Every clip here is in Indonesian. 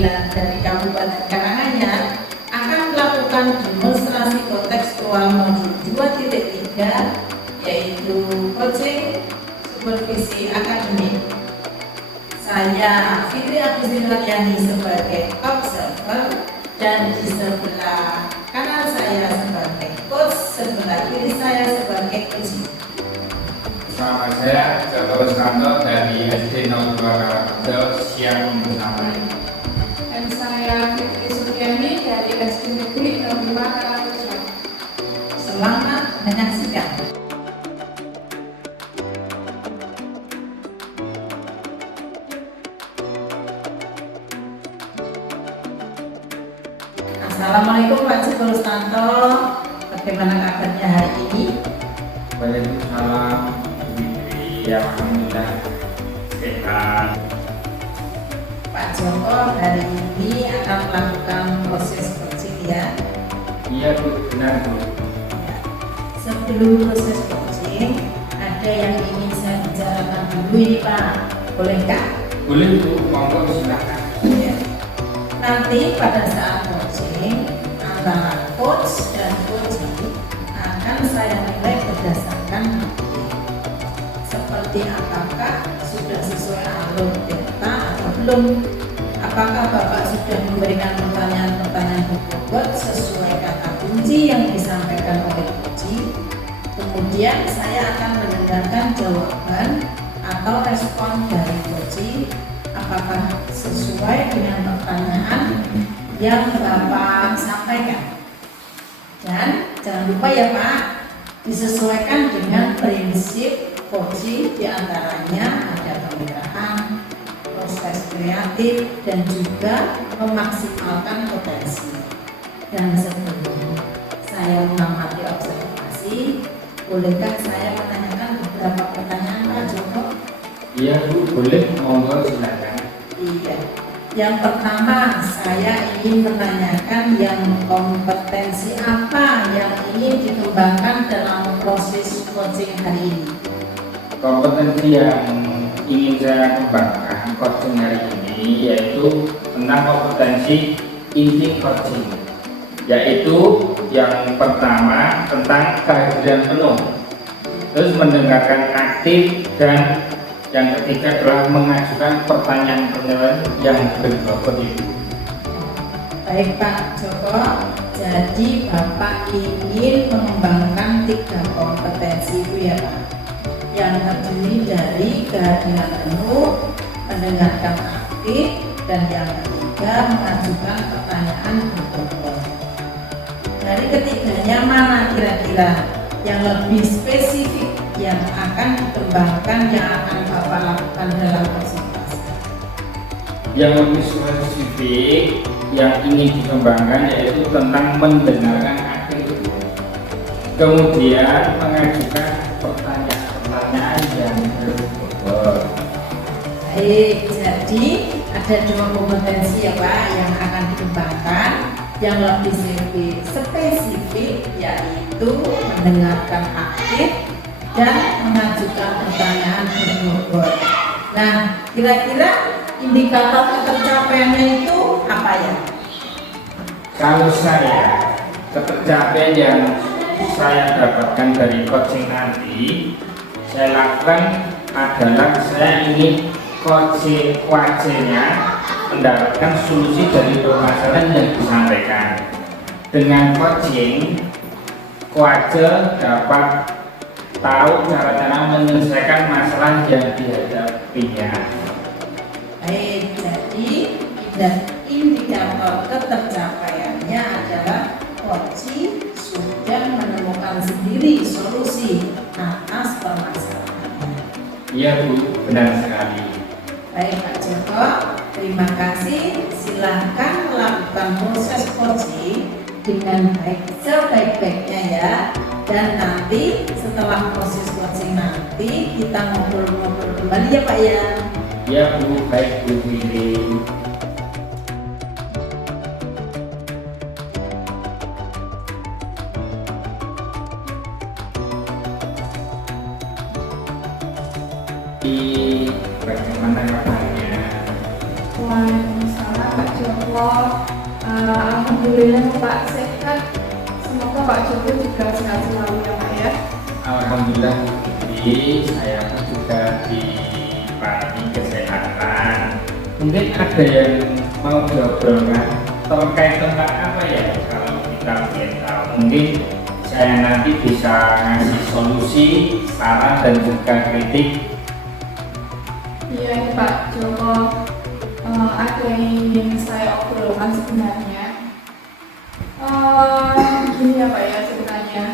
dari Kabupaten Karanganyar akan melakukan demonstrasi kontekstual modul 2.3 yaitu coaching supervisi akademik. Saya Fitri Agustin Radyani sebagai observer dan di sebelah kanan saya sebagai coach, sebelah kiri saya sebagai coach. Nama saya Joko Sukanto dari SD 02 Karangrejo siap bersama. Dan saya Fitri Suryani dari SD Negeri 05 Karangrejo. Selamat menyaksikan. Assalamualaikum Pak Joko Sukanto, bagaimana kabarnya hari ini? Waalaikumsalam. Ya, alhamdulillah sehat. Pak Joko hari ini akan melakukan proses coaching ya? Iya Bu, benar Bu. Ya. Sebelum proses coaching, ada yang ingin saya bicarakan dulu ini Pak, bolehkah? Boleh Bu, monggo silakan. Ya. Nanti pada saat coaching antara coach dan coaching akan saya nilai berdasarkan seperti apakah sudah sesuai alur data atau belum, apakah Bapak sudah memberikan pertanyaan-pertanyaan berbobot sesuai kata kunci yang disampaikan oleh coaching. Kemudian saya akan mendengarkan jawaban atau respon dari coaching apakah sesuai dengan pertanyaan yang Bapak sampaikan. Dan jangan lupa ya Pak, disesuaikan dengan prinsip coaching, diantaranya ada pemeliharaan, proses kreatif, dan juga memaksimalkan potensi. Dan sebelum saya mengamati observasi, bolehkah saya menanyakan beberapa pertanyaan Pak Joko? Iya Bu, boleh, monggo silakan. Iya. Yang pertama, saya ingin menanyakan yang kompetensi apa yang ingin dikembangkan dalam proses coaching hari ini. Kompetensi yang ingin saya kembangkan coaching hari ini yaitu tentang kompetensi inti coaching, yaitu yang pertama tentang kehadiran penuh, terus mendengarkan aktif, dan yang ketiga adalah mengajukan pertanyaan-pertanyaan yang berbobot itu. Baik Pak Joko, jadi Bapak ingin mengembangkan 3 kompetensi itu ya Pak, yang terdiri dari kehadiran penuh, mendengarkan aktif, dan yang ketiga mengajukan pertanyaan berbobot. Dari ketiganya mana kira-kira yang lebih spesifik yang akan dikembangkan, yang akan Bapak lakukan dalam presentasi? Yang lebih spesifik yang ingin dikembangkan yaitu tentang mendengarkan aktif, kemudian mengajukan pertanyaan yang berbobot. Baik, jadi ada 2 kompetensi ya Pak yang akan dikembangkan. Yang lebih spesifik yaitu mendengarkan aktif dan mengajukan pertanyaan berbobot. Nah, kira-kira indikator ketercapaiannya itu apa ya? Kalau saya, ketercapaian yang saya dapatkan dari coaching nanti, saya lakukan adalah saya ingin coachingnya mendapatkan solusi dari permasalahan yang disampaikan. Dengan coaching, coach dapat tahu cara-cara menyelesaikan masalah yang dihadapinya. Baik, jadi indikator ketercapaiannya adalah coaching sudah menemukan sendiri solusi atas permasalahannya. Iya Bu, benar sekali. Baik Pak Joko, terima kasih. Silahkan melakukan proses coaching dengan baik sebaik-baiknya ya. Dan nanti setelah proses coaching nanti kita ngobrol-ngobrol kembali ya Pak ya. Ya Bu, baik Bu Fili. Bagaimana kabarnya? Waalaikumsalam Pak Joko. Allah. Alhamdulillah Pak sehat. Semoga Pak Joko juga sehat selalu ya Pak ya. Alhamdulillah, jadi saya juga diparingi kesehatan. Mungkin ada yang mau diobrolkan terkait tentang apa ya? Kalau kita ingin tahu, mungkin saya nanti bisa ngasih solusi, saran dan juga kritik. Iya Pak Joko, ada yang ingin saya obrolkan sebenarnya. Gini ya Pak ya sebenarnya.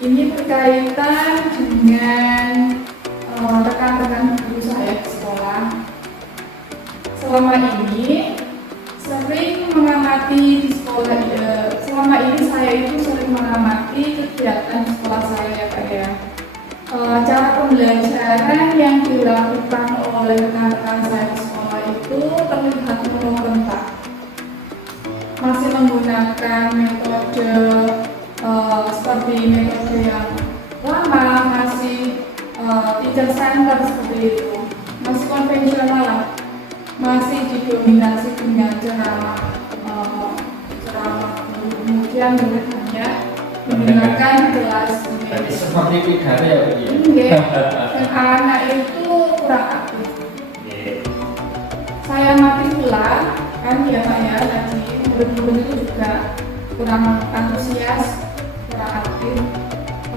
Ini berkaitan dengan rekan-rekan guru saya di sekolah. Selama ini sering mengamati di sekolah, selama ini saya itu sering mengamati kegiatan di sekolah saya ya Pak ya. Cara pembelajaran yang dilakukan oleh rekan-rekan saya di sekolah itu terlihat monoton, masih menggunakan metode seperti metode yang lama, masih teacher center seperti itu, masih konvensional, masih didominasi dengan ceramah, kemudian hanya menggunakan kelas. Jadi seperti pidato ya Bu ya? Dan anak itu kurang aktif. Saya mati pula kan ya Pak ya, tadi murid-murid itu juga kurang antusias, kurang aktif,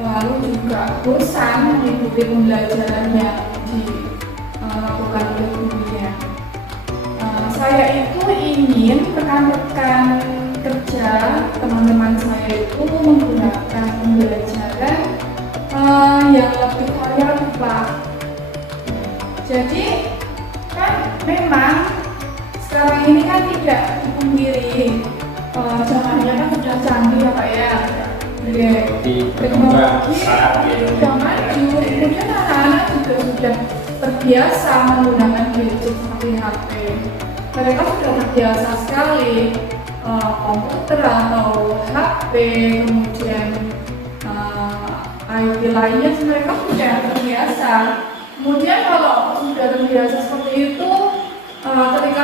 lalu juga bosan mengikuti pembelajaran yang dilakukan oleh gurunya. Saya itu ingin rekan-rekan kerja teman-teman saya itu menggunakan pembelajaran yang lebih variatif Pak. Jadi kan memang sekarang ini kan tidak dipungkiri zamannya kan sudah canggih ya Pak ya. Teknologi sudah maju, kemudian anak-anak juga sudah terbiasa menggunakan gadget seperti HP. Mereka sudah terbiasa sekali komputer atau HP, kemudian IT lainnya mereka sudah terbiasa. Kemudian kalau sudah terbiasa seperti itu, ketika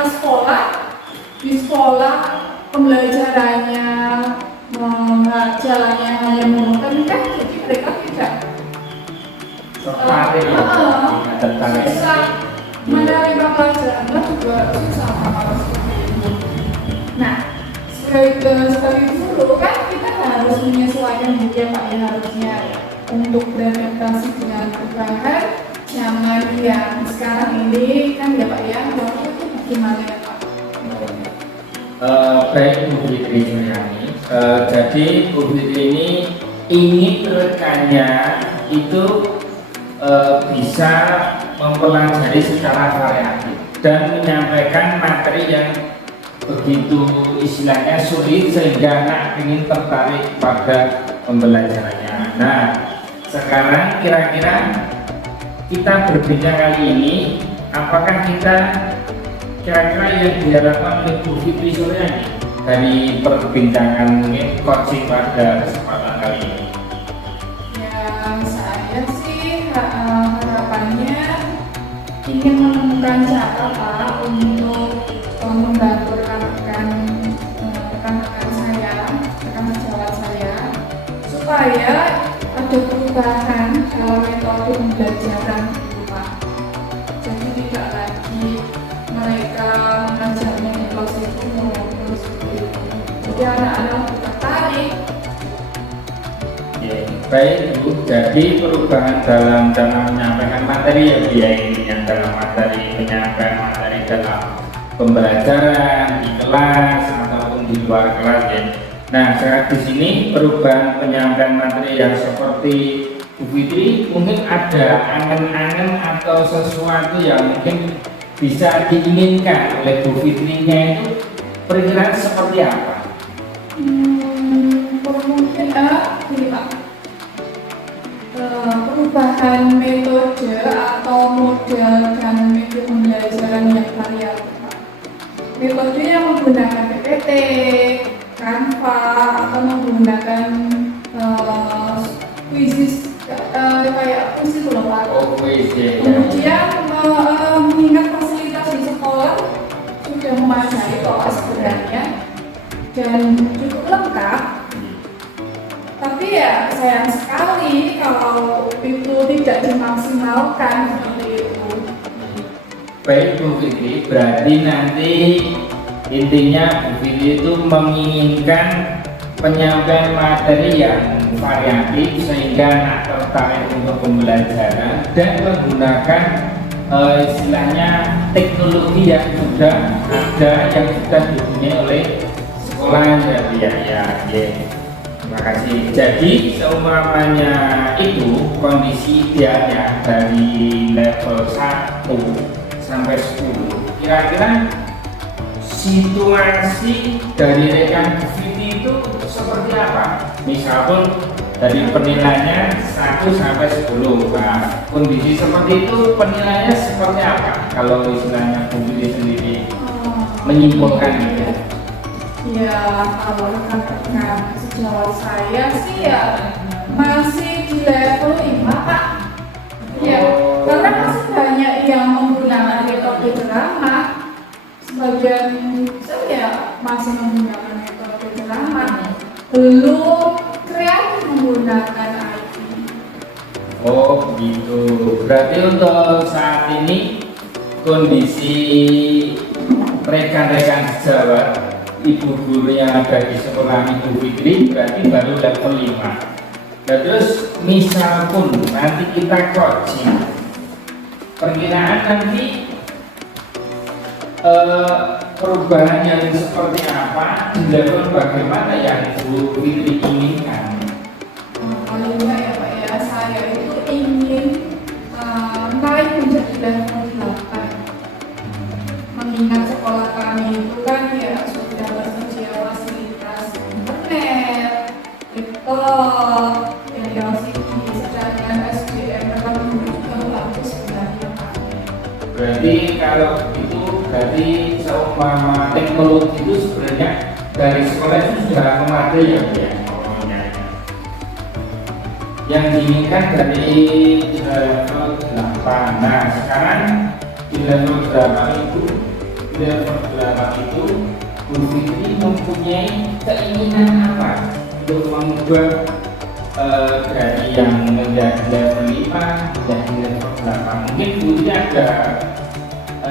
di sekolah pembelajarannya jalannya hanya monoton kan, jadi mereka tidak bisa menerima pelajaran juga susah seperti itu. Nah, seperti itu dulu kan kita harus menyesuaikan juga Pak ya, harusnya untuk beradaptasi dengan perubahan zaman yang sekarang ini kan ya Pak ya. Bapak itu bagaimana ya Pak? Baik Bu Fitri Juliani, jadi Bu Fitri ini ingin rekannya itu bisa mempelajari secara variatif dan menyampaikan materi yang begitu istilahnya sulit sehingga anak ingin tertarik pada pembelajarannya. Nah, sekarang kira-kira kita berbincang kali ini, apakah kita kira-kira yang diharapkan oleh Bu Fitri Juliani dari perbincangan mungkin coaching pada kesempatan kali ini? Ya, saya sih harapannya ingin menemukan cara Pak untuk membantu rekan-rekan saya, rekan sejawat saya, supaya ada perubahan dalam metode pembelajaran itu Pak. Jadi tidak lagi mereka mengajarnya di kelas itu monoton seperti itu. Jadi anak-anak tertarik. Baik Bu, jadi perubahan dalam menyampaikan materi ya Bu ya, intinya dalam materi penyampaian materi dalam pembelajaran di kelas ataupun di luar kelas ya. Nah, sekarang di sini perubahan penyampaian materi yang seperti Bu Fitri mungkin ada angan-angan atau sesuatu yang mungkin bisa diinginkan oleh Bu Fitrinya itu perkiraan seperti apa? Mungkin gini Pak, perubahan metode atau model dan metode pembelajaran yang variatif Pak. Metode yang menggunakan PPT, Canva atau menggunakan quizzes kayak quiz itu loh Pak. Oh, quiz ya. Kemudian mengingat fasilitas di sekolah sudah sudah memadai kok sebenarnya dan cukup lengkap. Tapi ya sayang sekali kalau itu tidak dimaksimalkan seperti itu. Baik Bu Fitri, berarti nanti intinya Bu Fitri itu menginginkan penyampaian materi yang variatif sehingga anak tertarik untuk pembelajaran dan menggunakan istilahnya teknologi yang sudah ada, yang sudah dipunyai oleh sekolah ya. Terima kasih. Jadi seumpamanya itu kondisi idealnya dari level 1 sampai 10, kira-kira situasi dari rekan Bu Fitri itu seperti apa? Misalkan dari penilaiannya 1 sampai 10, nah, kondisi seperti itu penilaiannya seperti apa? Kalau istilahnya Bu Fitri sendiri menyimpulkan gitu. Ya kalau rekan-rekan sejawat saya sih ya masih di level 5 Pak. Ya, karena masih banyak yang menggunakan metode drama. Sebagian saya masih menggunakan metode drama, belum kreatif menggunakan IT. Oh begitu. Berarti untuk saat ini kondisi rekan-rekan sejawat ibu guru yang ada di sekolah Ibu Fitri berarti baru level 5. Nah, terus misal pun nanti kita coaching, perkiraan nanti perubahan yang seperti apa di level bagaimana yang Bu Fitri inginkan? Kalau enggak ya Pak ya, saya itu ingin naik menjadi level 8. Mengingat sekolah kami itu kan ya sudah tersedia fasilitas internet, laptop, LCD, sedangkan SDM kami juga bagus sebenarnya Pak. Berarti kalau itu berarti seumpama teknologi itu sebenarnya dari sekolah itu sudah memadai ya Bu ya? Yang diinginkan dari level 8. Nah sekarang di level 8 itu Bu Fitri mempunyai keinginan apa untuk mengubah dari yang menjadi level 5 menjadi level 8? Mungkin Bu Fitri ada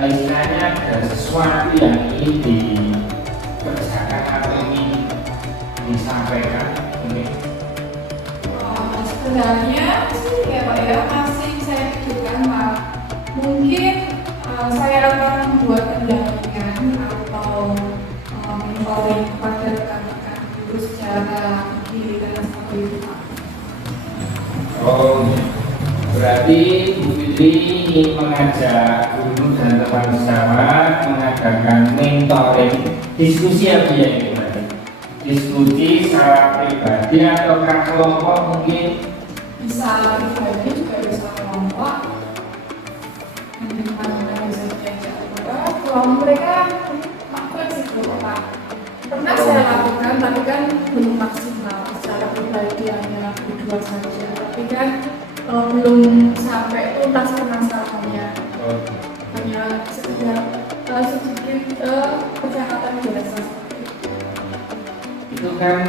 istilahnya ada sesuatu yang ingin dikerjakan atau ingin disampaikan mungkin. Sebenarnya sih ya Pak ya masih saya pikirkan Pak. Mungkin saya akan membuat pendampingan atau mentoring kepada rekan-rekan guru secara diri dan seperti itu Pak. Oh, berarti Bu Fitri ingin mengajak guru dan teman sejawat mengadakan mentoring diskusi apa ya ini berarti? Diskusi secara pribadi atau kelompok mungkin? Bisa pribadi juga bisa kelompok. Mana bisa diajak kalau mereka fleksibel Pak. Pernah saya lakukan tapi kan belum maksimal secara pribadi hanya berdua saja. Tapi kan belum sampai tuntas permasalahannya. Hanya sekedar sedikit percakapan biasa seperti itu. Itu kan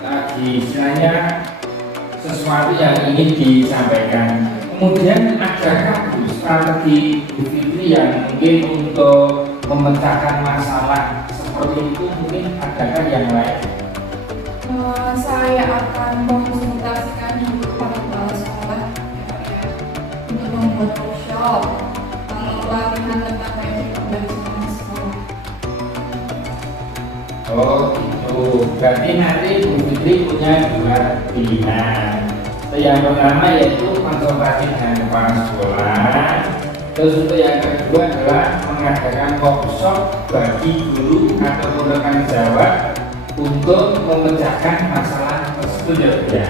lagi istilahnya sesuatu yang ingin disampaikan. Kemudian adakah strategi Bu Fitri yang mungkin untuk memecahkan masalah seperti itu, mungkin adakah yang lain? Saya akan konsultasikan di kepala sekolah ya, untuk membuat workshop pelatihan tentang teknik pembelajaran sekolah. Oh gitu. Berarti nanti Bu Fitri punya dua pilihan. Yang pertama yaitu konsultasi dengan kepala sekolah. Terus untuk yang kedua adalah mengadakan workshop bagi guru atau rekan sejawat untuk memecahkan masalah tersebut ya.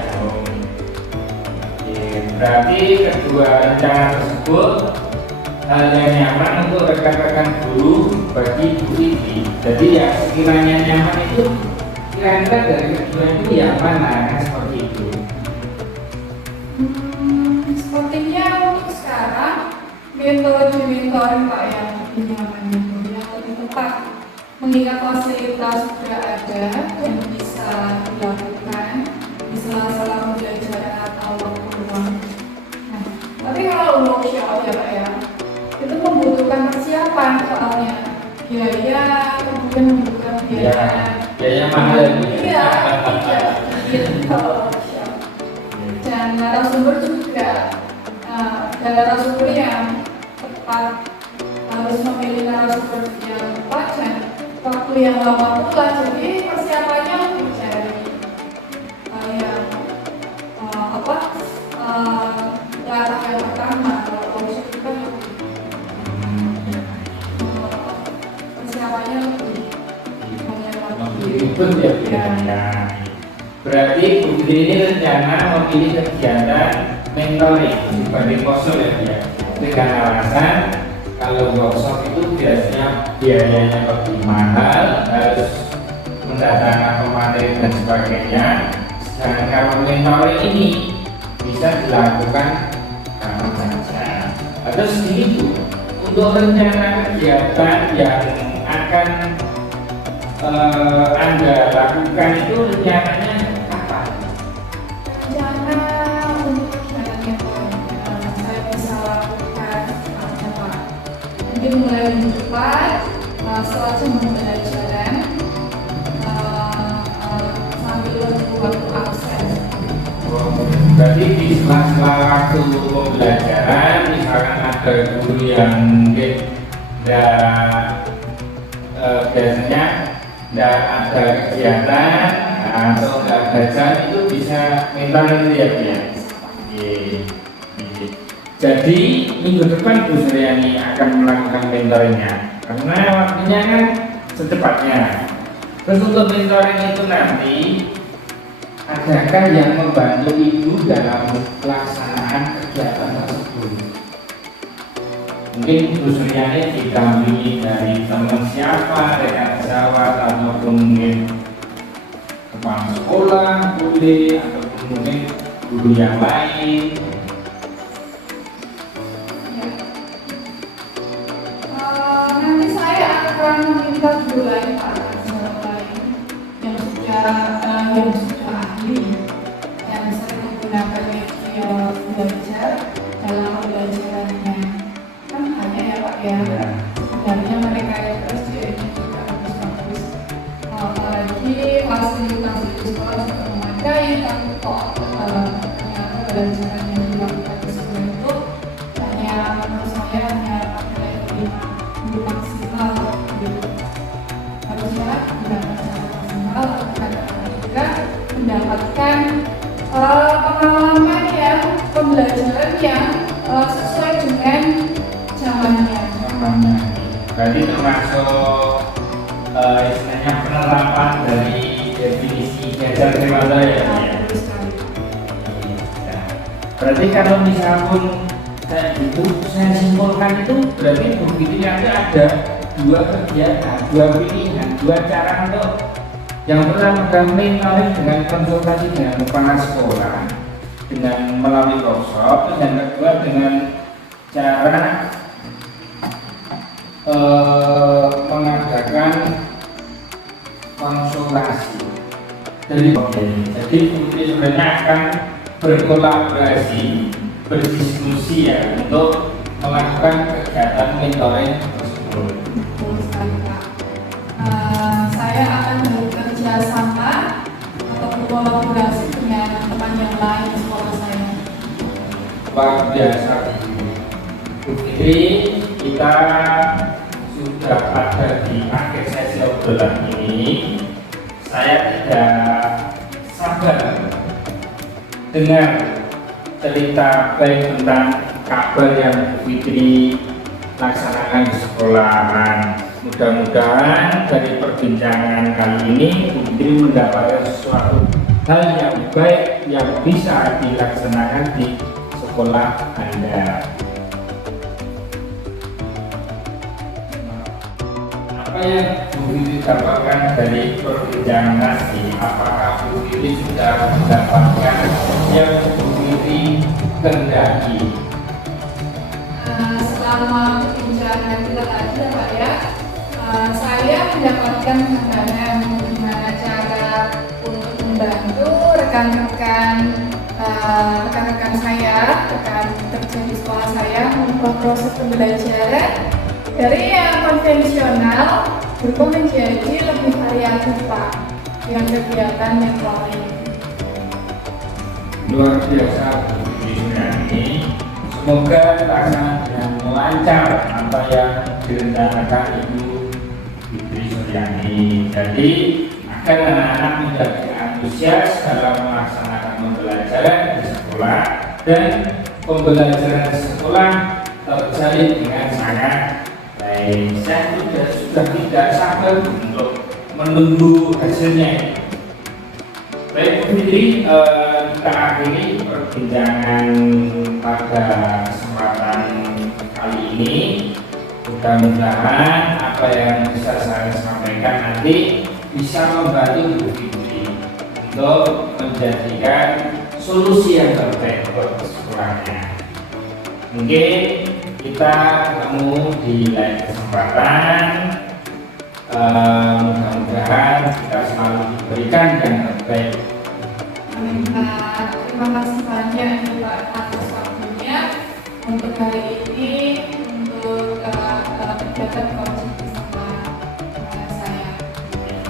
Berarti kedua rencana tersebut hal yang nyaman untuk rekan-rekan guru bagi Bu Fitri. Jadi ya sekiranya nyaman itu kira-kira dari kedua itu yang mana kan seperti itu. Sepertinya untuk sekarang metode mentoring Pak yang lebih nyaman, yang lebih tepat mengingat fasilitas sudah ada yang bisa dilakukan di sela-sela pembelajaran atau waktu luang. Nah, tapi kalau workshop ya Pak ya, itu membutuhkan persiapan soalnya biaya, kemudian membutuhkan biaya mahal. Iya, gitu kalau workshop. Dan narasumber juga, dan narasumber yang tepat, harus memilih narasumber yang tepat dan waktu yang lama pula. Jadi persiapannya lebih dari yang langkah yang pertama. Kalau workshop itu kan persiapannya lebih ribet ya biasanya. Berarti Bu Fitri ini rencana memilih kegiatan mentoring sebagai kosong ya dia. Dengan alasan kalau workshop itu biasanya biayanya lebih mahal, harus mendatangkan pemateri dan sebagainya. Sedangkan kalau mentoring ini bisa dilakukan kapan saja. Terus ini Bu, untuk rencana kegiatan yang akan Anda lakukan itu rencananya apa? rencana untuk kegiatan yang saya bisa lakukan apa? Mungkin mulai minggu depan setelah jam pembelajaran sambil menunggu waktu absen. Berarti di sela-sela waktu pembelajaran, misalkan ada guru yang mungkin biasanya tidak ada kegiatan atau nggak belajar, itu bisa minta itu ya Bu ya. Jadi minggu depan Bu Suryani akan melakukan mentoringnya karena waktunya kan secepatnya. Terus untuk mentoring itu nanti, adakah yang membantu Ibu dalam pelaksanaan kegiatan tersebut? Mungkin Bu Suryani didampingi dari teman siapa, rekan sejawat, ataupun mungkin kepala sekolah, boleh, ataupun mungkin guru yang lain. Nanti saya akan meminta guru lain Pak, yang sudah ahli, yang sering menggunakan media belajar dalam pembelajarannya. Kan hanya ya Pak ya, sebenarnya mereka yang SDM-nya juga bagus-bagus. Apalagi fasilitas di sekolah juga memadai, tapi kok ternyata pembelajaran yang dilakukan di sekolah itu hanya menurut saya hanya lebih maksimal gitu. Harusnya mendapatkan secara maksimal, agar juga mendapatkan pengalaman ya, pembelajaran yang sesuai dengan zamannya. Berarti termasuk istilahnya penerapan dari definisi belajar dewasa ya. Berarti kalau misalkan kayak gitu, saya simpulkan itu berarti begitu nanti ada dua kegiatan, dua pilihan, dua cara untuk yang pertama adalah mentoring dengan konsultasi dengan kepala sekolah dengan melalui workshop, dan kedua dengan cara mengadakan konsultasi. Jadi Putri sebenarnya akan berkolaborasi, berdiskusi ya untuk melakukan kegiatan mentoring tersebut. Betul sekali Pak. Saya akan bekerja sama atau berkolaborasi dengan teman yang lain di sekolah saya. Luar biasa. Jadi kita sudah ada di akhir sesi obrolan ini. Saya tidak sabar dengar cerita baik tentang kabar yang Fitri laksanakan di sekolahan. Mudah-mudahan dari perbincangan kali ini Fitri mendapatkan sesuatu hal yang baik yang bisa dilaksanakan di sekolah Anda. Apa yang Bu Fitri dapatkan dari perbincangan tadi? Apakah Bu Fitri sudah mendapatkan yang Bu Fitri kendaki? Selama perbincangan kita tadi Pak ya, saya saya mendapatkan gambaran bagaimana cara untuk membantu rekan-rekan saya, rekan kerja di sekolah saya mengubah proses pembelajaran dari yang konvensional berubah menjadi lebih variatif Pak, dengan kegiatan yang lain. Luar biasa Bu Suryani. Semoga terlaksana dengan lancar apa yang direncanakan Ibu Fitri Suryani. Jadi agar anak-anak menjadi antusias dalam melaksanakan pembelajaran di sekolah dan pembelajaran di sekolah terjalin dengan sangat baik. Saya sudah tidak sabar untuk menunggu hasilnya. Baik Bu Fitri, kita akhiri perbincangan pada kesempatan kali ini. Mudah-mudahan apa yang bisa saya sampaikan nanti bisa membantu Bu Fitri untuk menjadikan solusi yang terbaik untuk sekolahnya. Mungkin kita ketemu di lain kesempatan. Mudah-mudahan kita selalu diberikan yang terbaik. Amin Pak. Terima kasih banyak Pak atas waktunya untuk hari ini, untuk kegiatan coaching bersama saya.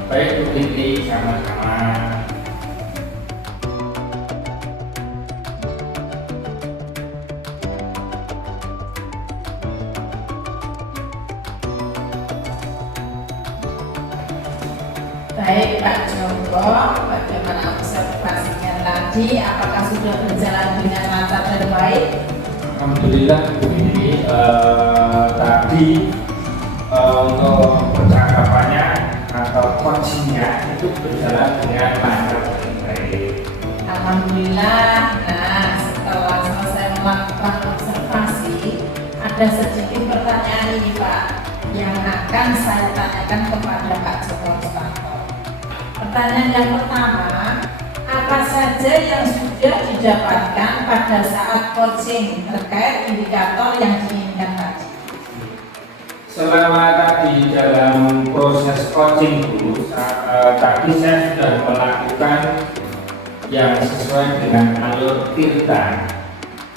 Baik Bu Fitri, sama-sama. Baik Pak Joko, bagaimana observasinya tadi? Apakah sudah berjalan dengan lancar dan baik? Alhamdulillah Bu Fitri, tadi untuk percakapannya atau coachingnya itu berjalan dengan lancar dan baik. Alhamdulillah. Nah, setelah selesai melakukan observasi, ada sedikit pertanyaan ini Pak yang akan saya tanyakan kepada Pak Joko Sutanto. Pertanyaan yang pertama, apa saja yang sudah didapatkan pada saat coaching terkait indikator yang diinginkan tadi? Selama tadi dalam proses coaching dulu, tadi saya sudah melakukan yang sesuai dengan alur Tirta,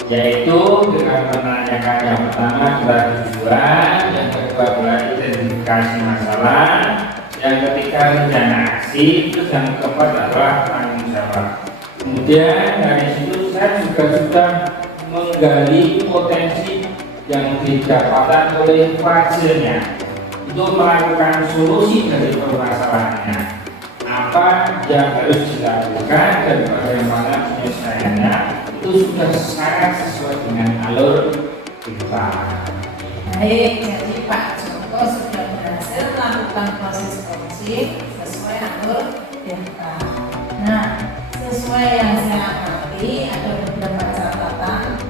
yaitu dengan menanyakan yang pertama adalah tujuan, yang kedua adalah identifikasi masalah, yang ketiga rencana aksi, terus yang keempat adalah tanggung jawab. Kemudian dari situ saya juga sudah menggali potensi yang didapatkan oleh wajahnya untuk melakukan solusi dari permasalahannya. Apa yang harus dilakukan dan bagaimana penyelesaiannya itu sudah sangat sesuai dengan alur kita. Baik, jadi Pak Joko sudah berhasil melakukan proses coaching sesuai alur Tirta. Nah, sesuai yang saya amati, ada beberapa catatan.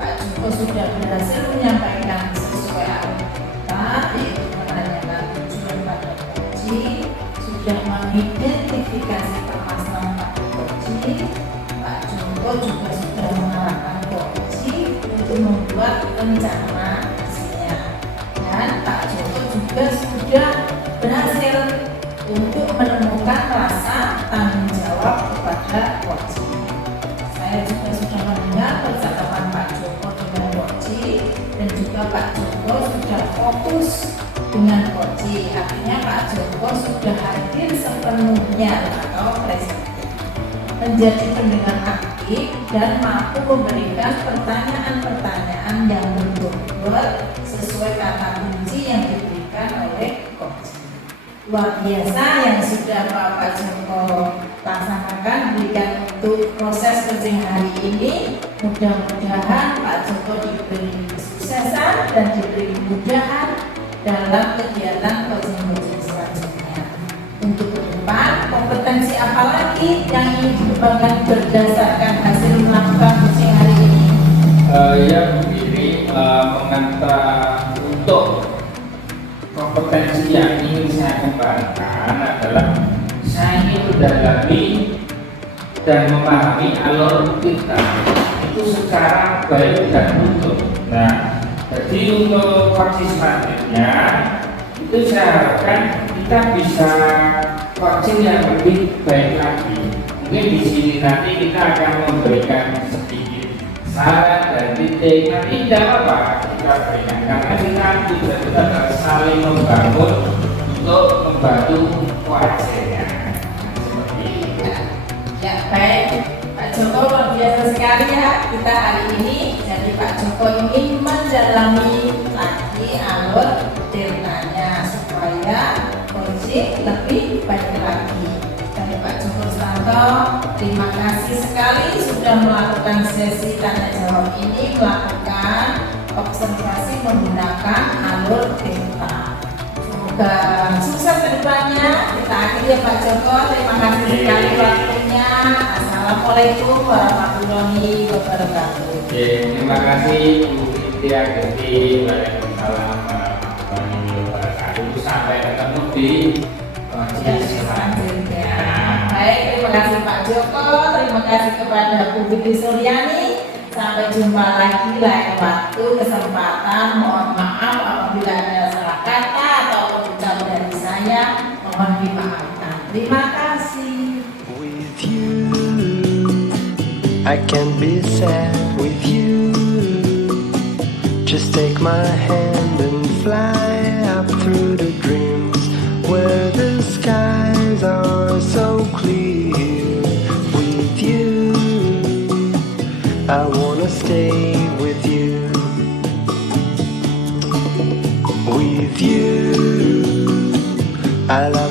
Pak Joko sudah berhasil menyampaikan sesuai alur Tirta, yaitu menanyakan tujuan pada coaching, sudah mengidentifikasi permasalahan pada coaching. Pak Joko juga sudah mengarahkan coaching untuk membuat rencana aksinya. Dan Pak Joko juga sudah berhasil untuk menemukan rasa tanggung jawab kepada coaching. Saya juga sudah mendengar percakapan Pak Joko dengan coaching, dan juga Pak Joko sudah fokus dengan coaching. Artinya Pak Joko sudah hadir sepenuhnya atau presentif, menjadi pendengar aktif dan mampu memberikan pertanyaan-pertanyaan yang berbobot sesuai kata kunci yang diberikan oleh coaching. Luar biasa yang sudah Pak Joko laksanakan berikan untuk proses coaching hari ini. Mudah-mudahan Pak Joko diberi kesuksesan dan diberi kemudahan dalam kegiatan coaching selanjutnya. Untuk ke depan, kompetensi apa lagi yang ingin dikembangkan berdasarkan hasil melakukan coaching hari ini? Ya Bu Fitri, mengantar untuk kompetensi yang ingin saya kembangkan adalah saya ingin mendalami dan memahami alur kita itu secara baik dan utuh. Nah, jadi untuk coaching selanjutnya itu saya harapkan kita bisa coaching yang lebih baik lagi. Mungkin di sini nanti kita akan memberikan sedikit saran dan titik. Nanti tidak apa kita berikan karena kita juga adalah saling membangun untuk membantu coachingnya. Seperti itu. Ya baik, Pak Joko luar biasa sekali ya kita hari ini. Jadi Pak Joko ingin mendalami lagi alur deltanya supaya coaching lebih baik lagi. Dari Pak Joko Susanto, terima kasih sekali sudah melakukan sesi tanya jawab ini, melakukan observasi menggunakan alur delta. Semoga sukses ke depannya. Kita akhiri ya Pak Joko. Terima kasih sekali waktunya. Assalamualaikum warahmatullahi wabarakatuh. Oke, terima kasih Bu Cynthia Genti. Waalaikumsalam warahmatullahi wabarakatuh. Sampai ketemu di Ya, selanjutnya. Baik, terima kasih Pak Joko. Terima kasih kepada Bu Fitri Suryani. Sampai jumpa lagi lain waktu, kesempatan. Mohon maaf apabila ada salah kata atau ucapan dari saya. Mohon dimaafkan. Terima kasih. With you, I can be sad with you. Just take my hand and fly up through the dreams where the skies are so clear. With you, I wanna stay with you. With you, I love